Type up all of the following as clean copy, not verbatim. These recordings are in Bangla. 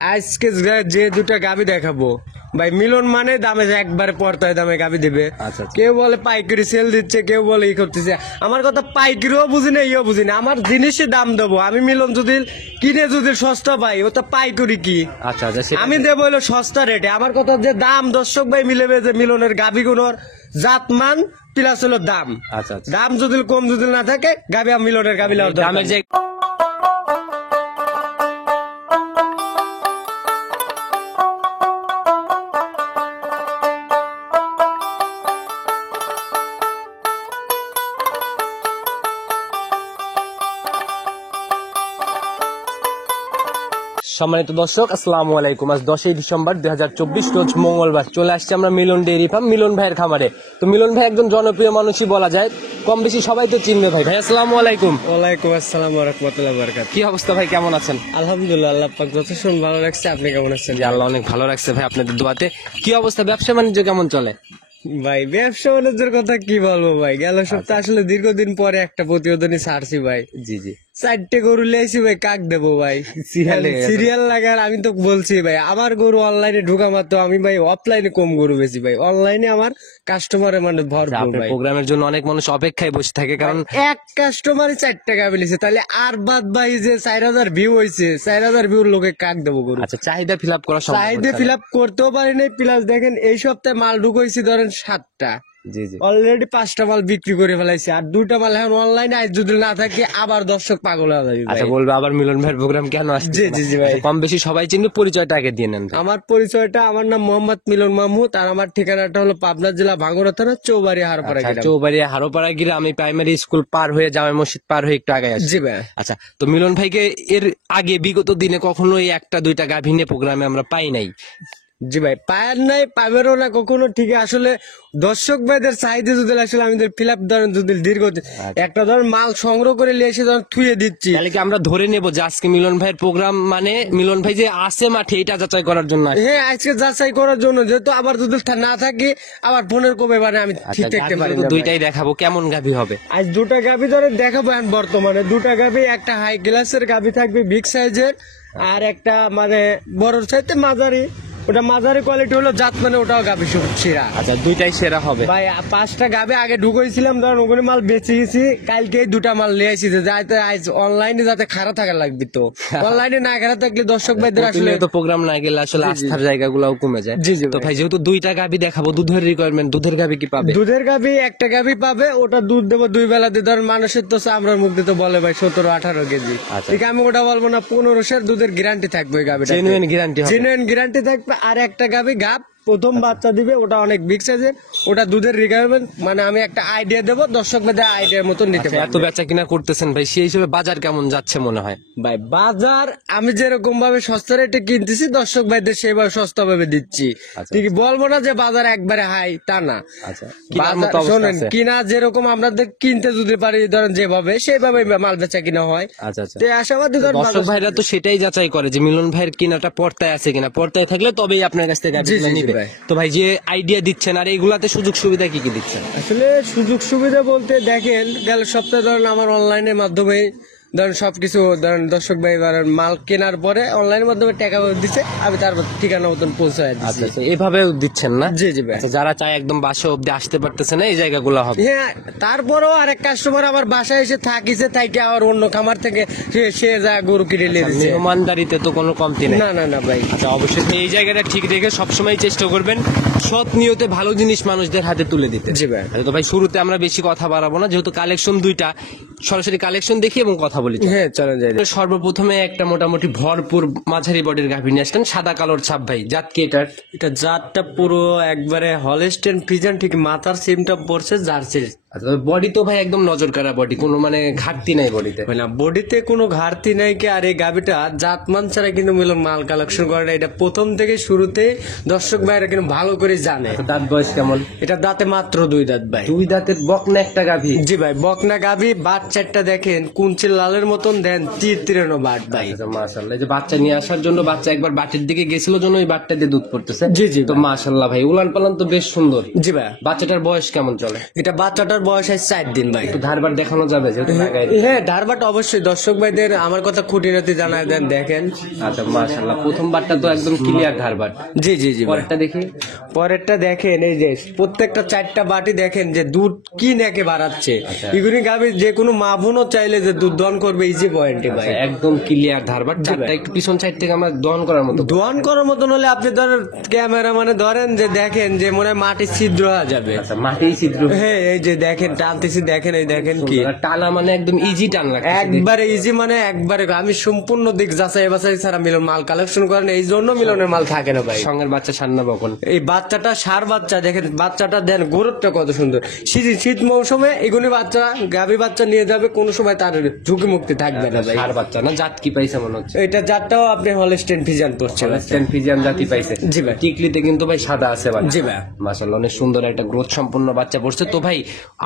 আজকে যে দুটা গাবি দেখাবো ভাই, মিলন মানে দামে একবারে পর্তায় দামে গাবি দেবে। আচ্ছা। কেউ বলে পাইকারি সেল দিচ্ছে, কেউ বলে ই করতেছে। আমার কথা পাইকারিও বুঝি না, ইও বুঝি না, আমার জিনিসই দাম দেবো। আমি মিলন যদি কিনে যদি সস্তা পাই, ও তো পাইকারি কি। আচ্ছা আমি দেবো হলো সস্তা রেটে। আমার কথা যে দাম দর্শক ভাই মিলেবে যে মিলনের গাবি গুলোর জাতমান প্লাস হলো দাম। আচ্ছা। দাম যদি কম যদি না থাকে গাবি মিলনের গাবি লওয়ার দরকার দামের যে সম্মানিত দর্শক, আসসালামু আলাইকুম। আজ 10ই ডিসেম্বর 2024 রোজ মঙ্গলবার চলে আসছে আমরা মিলন ডেইরি ফার্ম মিলন ভাইয়ের খামারে। তো মিলন ভাই একজন জনপ্রিয় মানুষই বলা যায়, কম বেশি সবাই তো চিনবে ভাই। ভাই আসসালামু আলাইকুম। ওয়ালাইকুম আসসালাম ওয়া রাহমাতুল্লাহি ওয়া বারাকাতুহু। কি অবস্থা ভাই, কেমন আছেন? আলহামদুলিল্লাহ, আল্লাহ পাক যথেষ্ট ভালো রাখছে। আপনি কেমন আছেন? জি, আল্লাহ অনেক ভালো রাখছে ভাই আপনাদের দোয়াতে। কি অবস্থা, ব্যবসা বাণিজ্য কেমন চলে? ভাই ব্যবসা বাণিজ্যের কথা কি বলবো ভাই, গেল সপ্তাহ আসলে দীর্ঘদিন পরে একটা প্রতিবেদনই ছাড়ছি ভাই। জি জি, 4টে গরু লেছি ভাই, কাক দেবো ভাই? সিরিয়াল লাগার আমি তো বলছি ভাই, আমার গরু অনলাইনে ঢুকা মাত্র আমি ভাই অফলাইনে কম গরু বেশি ভাই, অনলাইনে আমার কাস্টমারের মানে ভরপুর আপনার ভাই। প্রোগ্রামের জন্য অনেক মানুষ অপেক্ষায় বসে থাকে, কারণ এক কাস্টমারই 4 টাকা পেলেছে, তাহলে আর বাদ ভাই যে 4000 ভিউ হয়েছে, 4000 ভিউর লোকে কাক দেবো গরু? আচ্ছা, চাহিদা ফিল আপ করা সম্ভব? চাহিদা ফিল আপ করতেও পারি নাই। প্লাস দেখেন এই সপ্তাহে মাল ঢুকাইছি ধরেন 7টা, জি জি, অলরেডি 5টা মাল বিক্রি করে ফেলাইছি, আর 2টা মাল এখন অনলাইনে আজ যদি না থাকে আবার দর্শক পাগল হয়ে যাবে ভাই। আচ্ছা, বলবে আবার মিলন ভাইয়ের প্রোগ্রাম কেন আসছে? জি জি জি ভাই, কম বেশি সবাই চিনবে, পরিচয়টা আগে দিয়ে নেন। আমার পরিচয়টা, আমার নাম মোহাম্মদ মিলন মাহমুদ, আর আমার ঠিকানাটা হলো পাবনা জেলা ভাঙ্গুড়া থানা চৌবাড়ি হারপাড়া গ্রাম। চৌবাড়িয়া হারোপাড়া গিয়ে আমি প্রাইমারি স্কুল পার হয়ে জামে মসজিদ পার হয়ে একটু আগে আসছি। জি ভাই। আচ্ছা, তো মিলন ভাইকে এর আগে বিগত দিনে কখনো এই 1-2টা গাভী নিয়ে প্রোগ্রামে আমরা পাই নাই। জি ভাই, পায়ের নাই পাবেরও না কখনো। ঠিক আসলে দর্শক ভাইদের চাহিদা যদি আসলে আমাদের ফিল আপ ধরেন যদি দীর্ঘ একটা ধরেন মাল সংগ্রহ করে নিয়ে এসে ধরেন থুয়ে দিচ্ছি, তাহলে কি আমরা ধরে নেবো যে আজকে মিলন ভাইয়ের প্রোগ্রাম মানে মিলন ভাই যে আসে মাঠে এটা যাচাই করার জন্য আসে? হ্যাঁ, আজকে যাচাই করার জন্য, যেহেতু আবার যদি না থাকে আবার ফোনের কবে মানে আমি ঠিক দেখতে পারি না। দুইটাই দেখাবো, কেমন গাভী হবে? আজ 2টা গাভি ধরে দেখাবো। এখন বর্তমানে 2টা গাভি, একটা হাই ক্লাসের গাভি থাকবে বিগ সাইজের, আর একটা মানে বড় সাইজের মাঝারি। ওটা মাঝারি কোয়ালিটি হলো জাত মানে ওটাও গাভি সেরা। আচ্ছা, দুইটাই সেরা হবে ভাই। 5টা গাভি আগে ঢুকাইছিলাম, ধরেন ওখানে মাল বেঁচে গেছি, কালকে 2টা মাল নিয়ে আসি যাতে আজ অনলাইনে যাতে খারাপ থাকা লাগবে। তো অনলাইনে না খারাপ থাকলে দর্শক ভাইদের আসলে তো প্রোগ্রাম না গেলে আসলে আস্থার জায়গাগুলোও কমে যায়। জি জি। তো ভাই যেহেতু 2টা গাভী দেখাবো, দুধের রিকোয়ারমেন্ট, দুধের গাভী কি পাবে? দুধের গাভি একটা গাভি পাবে, ওটা দুধ দেবো 2 বেলাতে। ধরেন মানুষের তো চামড়ার মধ্যে তো বলে ভাই 17-18 কেজি। ঠিক আমি ওটা বলবো না, 1500 দুধের গ্যারান্টি থাকবে ওই গাভিটা, জেনুইন গ্যারান্টি হবে। জেনুইন গ্যারান্টি থাকবে। আর একটা গাভি গাব প্রথম বাচ্চা দিবে, ওটা অনেক বিগ সাইজের, ওটা দুধের রিকোয়ারমেন্ট মানে আমি একটা আইডিয়া দেবো, দর্শক ভাইদের আইডিয়ার মতন নিতে পারবে। এত বেচা কিনা করতেছেন ভাই, সেই হিসেবে বাজার কেমন যাচ্ছে মনে হয়? ভাই বাজার আমি যেরকম ভাবে সস্তা রেটে কিনতেছি, দর্শক ভাইদের সেভাবে সস্তা ভাবে দিচ্ছি। ঠিক বলবো না যে বাজার একবারে হাই, তা না। আচ্ছা, শোনেন, কিনা যেরকম আমাদের কিনতে যদি পারি ধরেন যেভাবে, সেভাবে মাল বেচা কিনা হয়। আচ্ছা আচ্ছা, আশাবাদী ধরেন দর্শক ভাইরা তো সেটাই যাচাই করে যে মিলন ভাইয়ের কিনাটা পর্তায় আছে কিনা। পর্তায় থাকলে তবেই আপনার কাছ থেকে গাভীগুলো নিবে। তো ভাই যে আইডিয়া দিচ্ছেন, আর এইগুলাতে সুযোগ সুবিধা কি কি দিচ্ছেন? আসলে সুযোগ সুবিধা বলতে দেখেন, গেল সপ্তাহে ধরেন আমার অনলাইনের মাধ্যমে ধরেন সবকিছু ধরেন দর্শক ভাই মাল কেনার পরে অনলাইনের মাধ্যমে টাকা দিচ্ছে, আমি তারপর ঠিকানা মতন পৌঁছায় দিচ্ছি। আচ্ছা, এইভাবেও দিচ্ছেন না? জি জি ভাই। যারা চায় একদম বাসা অব্দি আসতে পারতেছে না, এই জায়গাগুলো হবে। হ্যাঁ, তারপরেও আরেক কাস্টমার আমার বাসায় এসে থাকিছে, থাকি আবার অন্য খামার থেকে সে যা গরু কিনে নিয়ে দিচ্ছে। মেহমানদারিতে তো কোনো কমতি নেই। না না না ভাই। আচ্ছা, অবশ্যই এই জায়গাটা ঠিক রেখে সবসময় চেষ্টা করবেন সৎ নিয়তে ভালো জিনিস মানুষদের হাতে তুলে দিতে। জি ভাই। তো ভাই শুরুতে আমরা বেশি কথা বাড়াবো না, যেহেতু কালেকশন 2টা, সরাসরি কালেকশন দেখি এবং কথা বলি। হ্যাঁ চলেন যাই। সর্বপ্রথমে একটা মোটামুটি ভরপুর মাঝারি বডির গাভী নিয়ে আসলেন, সাদা কালোর ছাপ ভাই। জাত কি এটার? এটা জাতটা পুরো একবারে হলস্টেইন ফ্রিজিয়ান, ঠিক মাথার সিমটা পড়ছে জার্সির। আচ্ছা, বডি তো ভাই একদম নজর কাড়া বডি, কোনো মানে ঘাটতি নাই বডিতে? না, বডিতে কোনো ঘাটতি নাই কি। আর এই গাভিটা জাতমান ছাড়া কিন্তু মিলন মাল কালেকশন করে না, এটা প্রথম থেকে শুরুতে দর্শক ভাইরা কিন্তু ভালো করে জানে। দাঁত বয়স কেমন? এটা দাঁতে মাত্র 2 দাঁত ভাই। 2 দাঁতের বকনা একটা গাভী? জি ভাই, বকনা গাভি। বাচ্চাটা দেখেন কুঞ্চিল লালের মতন, দেন তীর বাট ভাই। মাশাআল্লাহ, এই যে বাচ্চা নিয়ে আসার জন্য বাচ্চা একবার বাটির দিকে গেছিল জন্য ওই বাটটা দিয়ে দুধ পড়তেছে। জি জি। তো মাশাআল্লাহ ভাই, উলান পালান তো বেশ সুন্দর। জি ভাই। বাচ্চাটার বয়স কেমন চলে? এটা বাচ্চাটার বাচ্চাটার বয়স হয় 4 দিন ভাই। একটু ধারবার দেখানো যাবে যেহেতু লাগাই। হ্যাঁ, ধারবাট অবশ্যই দর্শক ভাইদের আমার কথা খুঁটিনাটি জানায় দেন, দেখেন। আচ্ছা মাশাআল্লাহ, প্রথম বারটা তো একদম ক্লিয়ার ধারবার। জি জি জি ভাই। পরেরটা দেখি। পরেরটা দেখেন, এই যে প্রত্যেকটা 4টা বাটি দেখেন যে দুধ কি নেকে বাড়াচ্ছে। আচ্ছা। এগুলি গাবি যে কোনো মা বোনও চাইলে যে দুধ দহন করবে ইজি পয়েন্টে ভাই। আচ্ছা, একদম ক্লিয়ার ধারবার। চারটা একটু পিছন সাইড থেকে আমার দহন করার মতো। দহন করার মতন হলে আপনি ধরেন ক্যামেরা মানে ধরেন যে দেখেন যে মনে হয় মাটি ছিদ্র হয়ে যাবে। আচ্ছা, মাটিই ছিদ্র। হ্যাঁ, এই যে দেখেন টানতেছি, দেখেন এই দেখেন কি আর টানা মানে একদম ইজি টান লাগছে। একবারে ইজি, মানে একবারে আমি সম্পূর্ণ দিক যাচাই বাছাই ছাড়া মিলন মাল কালেকশন করেন, এই জন্য মিলনের মাল থাকে না ভাই। সঙ্গের বাচ্চা সান্না বকন। এই বাচ্চাটা সার বাচ্চা, দেখেন বাচ্চাটা দেন গরুটা কত সুন্দর। শীত মৌসুমে এগুলি বাচ্চা গাভী বাচ্চা নিয়ে যাবে, কোনো সময় তার ঝুঁকি মুক্তি থাকবে না ভাই। সার বাচ্চা না, জাত কি পাইছে মনে হচ্ছে? এটা জাতটাও আপনি হলস্টেইন ফ্রিজিয়ান পড়ছে ভাই। হলস্টেইন ফ্রিজিয়ান জাতি পাইছে। জি ভাই। টিকলিতে কিন্তু ভাই সাদা আছে ভাই। জি ভাই। মাশাআল্লাহ, অনেক সুন্দর একটা গ্রোথ সম্পন্ন বাচ্চা পড়ছে। তো ভাই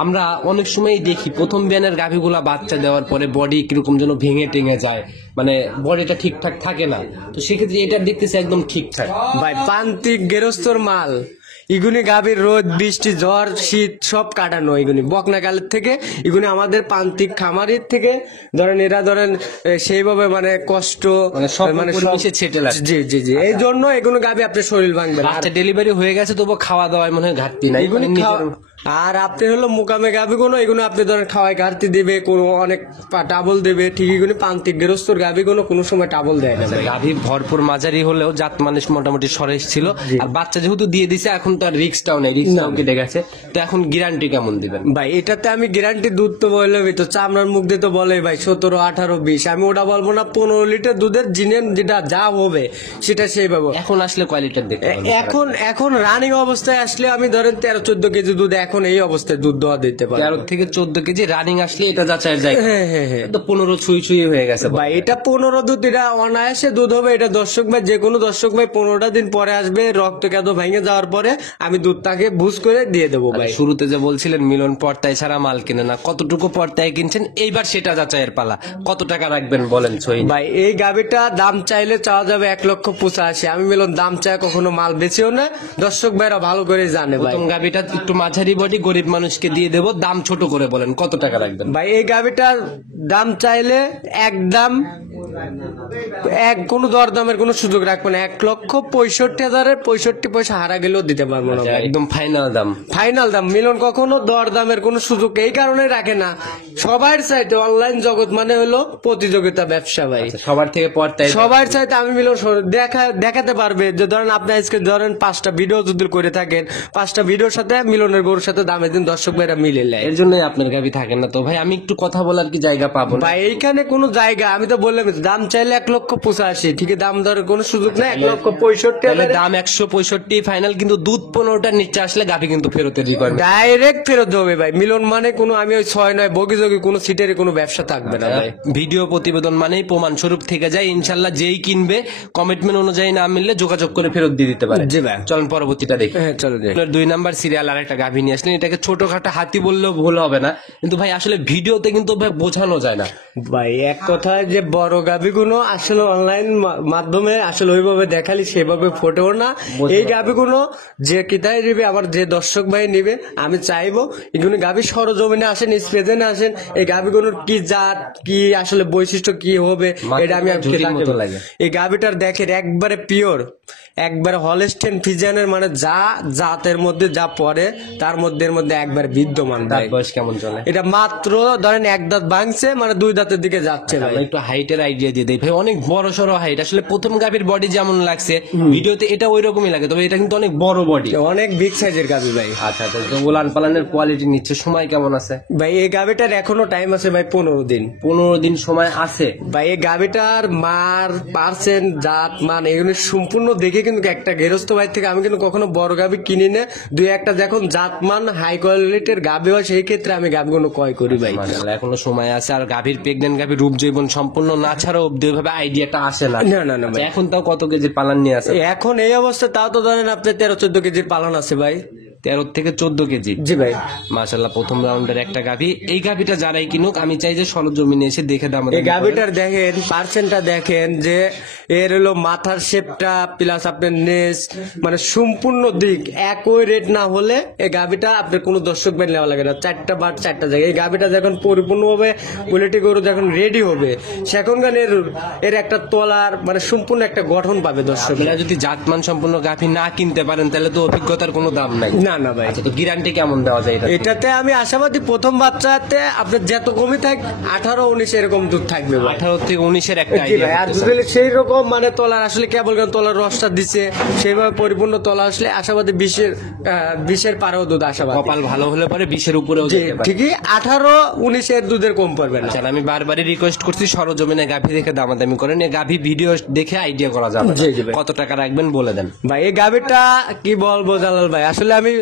আমরা অনেক সময় দেখি প্রথম বিয়ানের গাভীগুলা বাচ্চা দেওয়ার পরে বডি কিরকম যেন ভেঙে টেঙে যায়, মানে বডিটা ঠিকঠাক থাকে না। তো সেক্ষেত্রে এটা দেখতেছে একদম ঠিকঠাক ভাই। প্রান্তিক গেরস্তর মাল ইগুনি গাভীর রোদ বৃষ্টি ঝড় শীত সব কাটানো, এগুনি বকনা কালের থেকে এগুনি আমাদের প্রান্তিক খামারির থেকে ধরেন এরা ধরেন সেইভাবে মানে কষ্ট মানে সব পরিবেশে ছেটে লাগে। জি জি জি, এই জন্য এগুলো গাভী আপনার শরীর ভাঙবে না। বাচ্চা ডেলিভারি হয়ে গেছে তবু খাওয়া দাওয়ায় মনে হয় ঘাটতি নাই। এগুলি আর আপনি হলো মোকামে গাভী কোনো এগুলো আপনি ধরেন খাওয়াই ঘাটতি দেবে, কোনো অনেক টাবল দেবে ঠিক, এগুলি প্রান্তিক গৃহস্থর গাভী কোনো সময় টাবল দেয় না ভাই। গাভী ভরপুর মাঝারি হলেও জাত মানুষ মোটামুটি সরেস ছিল। আর বাচ্চা যেহেতু দিয়ে দিছে এখন তো আর রিক্সটাও নেই, রিক্সটাও কেটে গেছে। তো এখন গ্যারান্টি কেমন দিবেন ভাই? এটাতে আমি গ্যারান্টি দুধ তো বললে তো চামড়ার মুখ দিয়ে তো বলে ভাই 17, 18, 20, আমি ওটা বলবো না। 15 লিটার দুধের জিনিস যেটা যা হবে সেটা সেইভাবে। এখন আসলে কোয়ালিটির দেখতে পাবেন। এখন রানিং অবস্থায় আসলে আমি ধরেন 13-14 কেজি দুধ এখন এই অবস্থায় দুধ দেওয়া দিতে পারি। 13 থেকে 14 কেজি রানিং আসলে এটা যাচাইয়ের জায়গা। হ্যাঁ হ্যাঁ হ্যাঁ তো 15 ছুঁই হয়ে গেছে ভাই। এটা 15 দুধ, এটা অনায়াসে দুধ হবে। এটা দর্শক ভাই, যে কোনো দর্শক ভাই 15টা দিন পরে আসবে, রক্ত কেঁদো ভেঙে যাওয়ার পরে আমি দুধ তাকে বুঝ করে দিয়ে দেবো ভাই। শুরুতে যে বলছিলেন মিলন পর্তায় ছাড়া মাল কিনে না, কতটুকু পর্তায় কিনছেন এইবার সেটা যাচাইয়ের পালা। কত টাকা রাখবেন বলেন সহিন ভাই? এই গাভিটা দাম চাইলে চাওয়া যাবে 1,85,000। আমি মিলন দাম চাই কখনো মাল বেচেও না, দর্শক ভাইরা ভালো করে জানে ভাই। প্রথম গাভিটা একটু মাঝারি বডি গরিব মানুষকে দিয়ে দেবো, দাম ছোট করে বলেন কত টাকা রাখবেন ভাই? এই গাভিটার দাম চাইলে একদম কোনো দরদামের কোনো সুযোগ রাখবো না। 1,65,000 65 পয়সা হারা গেলেও দিতে পারবো না ভাই। একদম ফাইনাল দাম। ফাইনাল দাম। মিলন কখনো দরদামের কোনো সুযোগ এই কারণে রাখে না, সবার চাইতে অনলাইন জগৎ মানে হলো প্রতিযোগিতা ব্যবসা ভাই। সবার থেকে পর্তায় সবার চাইতে আমি মিলন দেখাতে পারবে যে ধরেন আপনি আজকে ধরেন 5টা ভিডিও যদি করে থাকেন, 5টা ভিডিওর সাথে মিলনের গরুর সাথে দামের দিন দর্শক ভাইরা মিলে নেয়। এর জন্যই আপনার গাভি থাকেন না। তো ভাই আমি একটু কথা বলার কি জায়গা পাবো না ভাই? এইখানে কোনো জায়গা, আমি তো বললাম দাম চাইলে 1,85,000, ঠিক আছে? দাম দরের কোনো সুযোগ নেই। 1,65,000 দাম 165 ফাইনাল, কিন্তু দুধ 15টার নিচে আসলে গাভি কিন্তু ফেরতের রিকোয়ারমেন্ট ডাইরেক্ট ফেরত হবে ভাই। মিলন মানে কোনো আমি ওই 6-9 বগি কোনো সিটের কোনো ব্যবসা থাকবে না ভাই। ভিডিও প্রতিবেদন মানেই প্রমাণ স্বরূপ থেকে যায়। ইনশাল্লাহ যেই কিনবে কমিটমেন্ট অনুযায়ী না মিললে যোগাযোগ করে ফেরত দিয়ে দিতে পারে। জি ভাই। চলুন পরবর্তীটা দেখি। হ্যাঁ চলো যাই। 2 নাম্বার সিরিয়াল আর একটা গাভি নিয়ে আসলেন। এটাকে ছোটখাটো হাতি বললেও ভুল হবে না, কিন্তু ভাই আসলে ভিডিওতে কিন্তু ভাই বোঝানো যায় না ভাই। এক কথায় যে বড় গাভিগুলো আসলে অনলাইন মাধ্যমে আসলে ওইভাবে দেখালি সেভাবে ফোটেও না। এই গাভিগুলো যে কিতায় নিবে, আবার যে দর্শক ভাই নিবে, আমি চাইবো এগুলো গাভি সরজমিনে আসেন, স্পেজেনে আসেন, এই গাভিগুলোর কি জাত কি আসলে বৈশিষ্ট্য কি হবে এটা আমি লাগে। এই গাভিটার দেখেন একবারে পিওর, একবার হলস্টেইন ফ্রিজিয়ানের মানে যা জাতের মধ্যে যা পড়ে তার মধ্যে একবার বিদ্যমান ভাই। বয়স কেমন চলে? এটা মাত্র ধরেন 1 দাঁত ভাঙছে, মানে 2 দাঁতের দিকে যাচ্ছে ভাই। একটু হাইটের আইডিয়া দিয়ে দেই ভাই। অনেক বড় সড়ো হাইট। আসলে প্রথম গাভীর বডি যেমন লাগছে ভিডিওতে এটা ওই রকমই লাগে, তবে এটা কিন্তু অনেক বড় বডি, অনেক বিগ সাইজের গাভি ভাই। আচ্ছা আচ্ছা। তো উলান পালানের কোয়ালিটি নিচ্ছে, সময় কেমন আছে ভাই? এই গাভিটার এখনো টাইম আছে ভাই 15 দিন। 15 দিন সময় আছে ভাই। এই গাভিটার মার পার্সেন্ট জাত মান এগুলো সম্পূর্ণ দেখে কিন্তু একটা গৃহস্থ ভাই থেকে আমি কিন্তু কখনো বড় গাভি কিনি না। 2-1টা যখন জাত মান হাই কোয়ালিটির গাভি হয় সেই ক্ষেত্রে আমি গাভিগুলো ক্রয় করি ভাই। এখনো সময় আছে। আর গাভীর প্রেগনেন্ট গাভীর রূপ জৈবন সম্পূর্ণ না ছাড়াও অব্দি ওইভাবে আইডিয়াটা আসে না। না না ভাই। এখন তাও কত কেজির পালান নিয়ে আছে? এখন এই অবস্থা তাও তো ধরেন আপনি 13-14 কেজির পালন আছে ভাই। 13 থেকে 14 কেজি। জি ভাই। মাশাআল্লাহ, প্রথম রাউন্ডের একটা গাভী। এই গাভীটা যারাই কিনুক, আমি চাই যে সরজমিনে এসে দেখে দাম এই গাভিটার দেখেন পার্সেন্টটা দেখেন যে এর হলো মাথার শেপটা প্লাস আপনার নেস মানে সম্পূর্ণ দিক একই রেট না হলে এই গাভিটা আপনার কোনো দর্শক ব্যান্ড নেওয়া লাগে না। 4টা বার 4টা জায়গায় এই গাভিটা যখন পরিপূর্ণভাবে পোলেটি গরু যখন রেডি হবে সেখানকার এর একটা তলার মানে সম্পূর্ণ একটা গঠন পাবে দর্শক। আপনারা যদি জাতমান সম্পূর্ণ গাভী না কিনতে পারেন তাহলে তো অভিজ্ঞতার কোনো দাম নাই। না না ভাই। আচ্ছা, তো গ্যারান্টি কেমন দেওয়া যায় এটা? এটাতে আমি আশাবাদী প্রথম বাচ্চাতে আপনার যত কমই থাক 18-19 এরকম দুধ থাকবে ভাই। 18 থেকে 19-এর একটা জি আইডিয়া। ভাই, আর যদি সেই রকম মানে তলার আসলে কেবল তলার রসটা দিচ্ছে সেইভাবে পরিপূর্ণ তলা আসলে আশাবাদী 20-এর পারেও দুধ আশাবাদী। কপাল ভালো হলে পরে 20-এর উপরেও জি যেতে পারে। ঠিকই 18-19 এর দুধের কম পড়বে না। আচ্ছা, আমি বারবারই রিকোয়েস্ট করছি সরজমিনে গাভী দেখে দামাদামি করেন। এই গাভী ভিডিও দেখে আইডিয়া করা যাবে না। জি, জি ভাই। কত টাকা রাখবেন বলে দেন। ভাই এই গাভিটা কি বলবো জালাল ভাই, আসলে আমি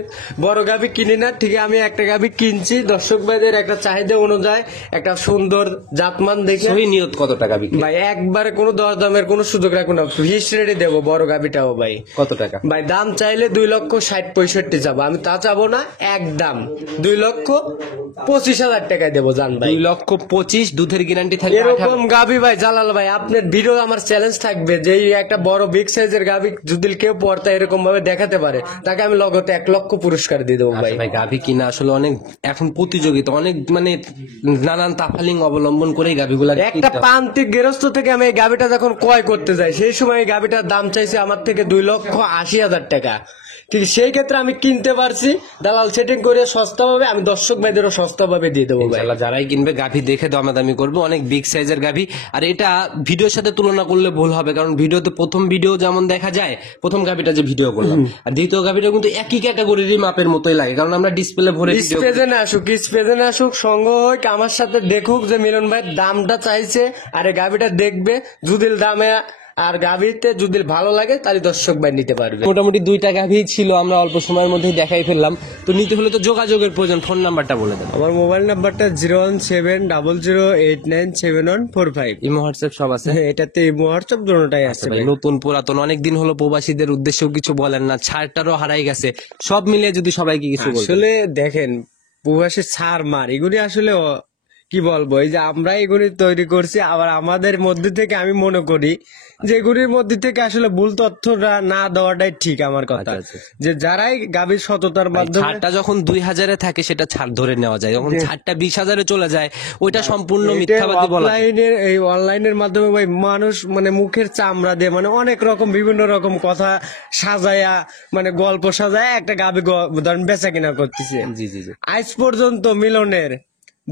বড় গাভি কিনি না, ঠিক আমি একটা গাভি কিনছি দর্শক ভাইদের একটা চাহিদা অনুযায়ী একটা সুন্দর জাতমান দেখে। সহি নিয়ত কত টাকা বিক্রি? ভাই একবারে কোনো দরদামের কোনো সুযোগ রাখবো না, ফিক্স রেটে দেবো বড় গাভিটাও ভাই। কত টাকা? ভাই দাম চাইলে 2,60,65 যাবো, আমি তা চাবো না, একদম 2,25,000 টাকায় দেবো জান ভাই। 2,25,000 দুধের গ্যারান্টি থাকবে। এরকম গাভি ভাই জালাল ভাই আপনার ভিডিও আমার চ্যালেঞ্জ থাকবে যে এই একটা বড় বিগ সাইজের গাভি যদি কেউ পড়তা এরকম ভাবে দেখাতে পারে তাকে আমি লগতে 1 লক্ষ পুরস্কার দিয়ে দেবো ভাই। ভাই গাভী কিনা আসলে অনেক এখন প্রতিযোগিতা, অনেক মানে নানান তাফালিং অবলম্বন করে এই গাভীগুলা একটা প্রান্তিক গৃহস্থ থেকে আমি এই গাভিটা যখন ক্রয় করতে যাই সেই সময় এই গাভিটার দাম চাইছে আমার থেকে 2,80,000 টাকা। ঠিক সেই ক্ষেত্রে আমি কিনতে পারছি, দালাল সেটিং করে সস্তা ভাবে আমি দর্শক ভাইদেরও সস্তা ভাবে দিয়ে দেবো ভাই। ইনশাআল্লাহ যারাই কিনবে গাভী দেখে দামাদামি করবে, অনেক বিগ সাইজের গাভী। আর এটা ভিডিওর সাথে তুলনা করলে ভুল হবে, কারণ ভিডিওতে প্রথম ভিডিও যেমন দেখা যায়, প্রথম গাভীটা যে ভিডিও করলাম আর দ্বিতীয় গাভীটা কিন্তু একই ক্যাটাগরির মাপের মতোই লাগে, কারণ আমরা ডিসপ্লে ভরে ভিডিও স্পেজে না আসুক, স্পেজে না আসুক, সঙ্গ হোক আমার সাথে দেখুক যে মিলন ভাই দামটা চাইছে আর এই গাভিটা দেখবে, যদি দামে আর গাভিতে যদি ভালো লাগে তাহলে দর্শক ভাই নিতে পারবে। মোটামুটি 2টা গাভী ছিল, আমরা অল্প সময়ের মধ্যেই দেখাই ফেললাম। তো নিতে হলে তো যোগাযোগের প্রয়োজন, ফোন নাম্বারটা বলে দেন। আমার মোবাইল নাম্বারটা 01700897145। ইমো হোয়াটসঅ্যাপ সব আছে? এটাতে হোয়াটসঅ্যাপ দুটোটাই আছে ভাই ভাই। নতুন পুরাতন অনেকদিন হলো, প্রবাসীদের উদ্দেশ্যেও কিছু বলেন না, ছাড়টারও হারাই গেছে, সব মিলিয়ে যদি সবাইকে কিছু বলেন। আসলে দেখেন প্রবাসী ছাড় মার এগুলি আসলে কি বলবো, এই যে আমরা এগুলি তৈরি করছি, আবার আমাদের মধ্যে থেকে আমি মনে করি যে এগুলির মধ্যে থেকে আসলে ভুল তথ্যটা না দেওয়াটাই ঠিক আমার কথা। আচ্ছা। যে যারাই গাভীর সততার মাধ্যমে ছাড়টা যখন 2,000-এ থাকে সেটা ছাড় ধরে নেওয়া যায়, যখন ছাড়টা 20,000-এ চলে যায় ওইটা সম্পূর্ণ মিথ্যাবাদী বলা যায়। অফলাইনের এই অনলাইনের মাধ্যমে ভাই মানুষ মানে মুখের চামড়া দিয়ে মানে অনেক রকম বিভিন্ন রকম কথা সাজায়া মানে গল্প সাজায় একটা গাভী ধরেন বেচা কিনা করতেছে। জি জি জি। আজ পর্যন্ত মিলনের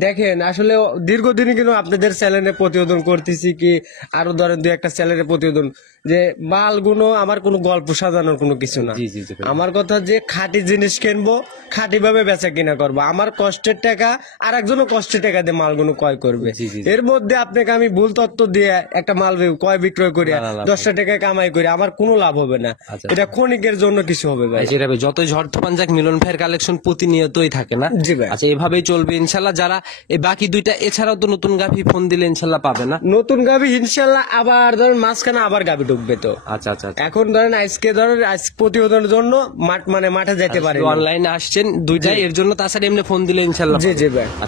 দেখেন আসলে দীর্ঘদিনই কিন্তু আপনাদের চ্যানেলে প্রতিবেদন করতেছি, কি আরো ধরেন 2-1টা চ্যানেলে প্রতিবেদন, যে মালগুলো আমার কোনো গল্প সাজানোর কোনো কিছু না। জি জি জি। আমার কথা যে খাঁটি জিনিস কিনবো, খাঁটি ভাবে বেচা কিনা করবো, আমার কষ্টের টাকা আর একজনও কষ্টের টাকা দিয়ে মালগুলো ক্রয় করবে। জি, জি, জি। এর মধ্যে আপনাকে আমি ভুল তথ্য দিয়ে একটা মাল ক্রয় বিক্রয় করি না, না, না, 10টা টাকা কামাই করি, আমার কোনো লাভ হবে না। আচ্ছা। এটা ক্ষণিকের জন্য কিছু হবে ভাই। সেটা ভাই যতই ঝড় তুফান যাক, মিলন ভাইয়ের কালেকশন প্রতিনিয়তই থাকে না? জি ভাই। আচ্ছা, এভাবেই চলবে ইনশাল্লাহ। যারা এই বাকি 2টা এছাড়াও তো নতুন গাভী ফোন দিলে ইনশাল্লাহ পাবে না? নতুন গাভি ইনশাল্লাহ আবার ধরেন মাঝখানে আবার গাভি ঢুকবে তো। আচ্ছা আচ্ছা আচ্ছা। এখন ধরেন আজকে ধরেন আজ প্রতিবেদনের জন্য মাঠে যাইতে পারে অনলাইনে আসছেন 2টাই এর জন্য, তাছাড়া এমনি ফোন দিলে ইনশাল্লাহ জি পাবে। জি ভাই। আচ্ছা।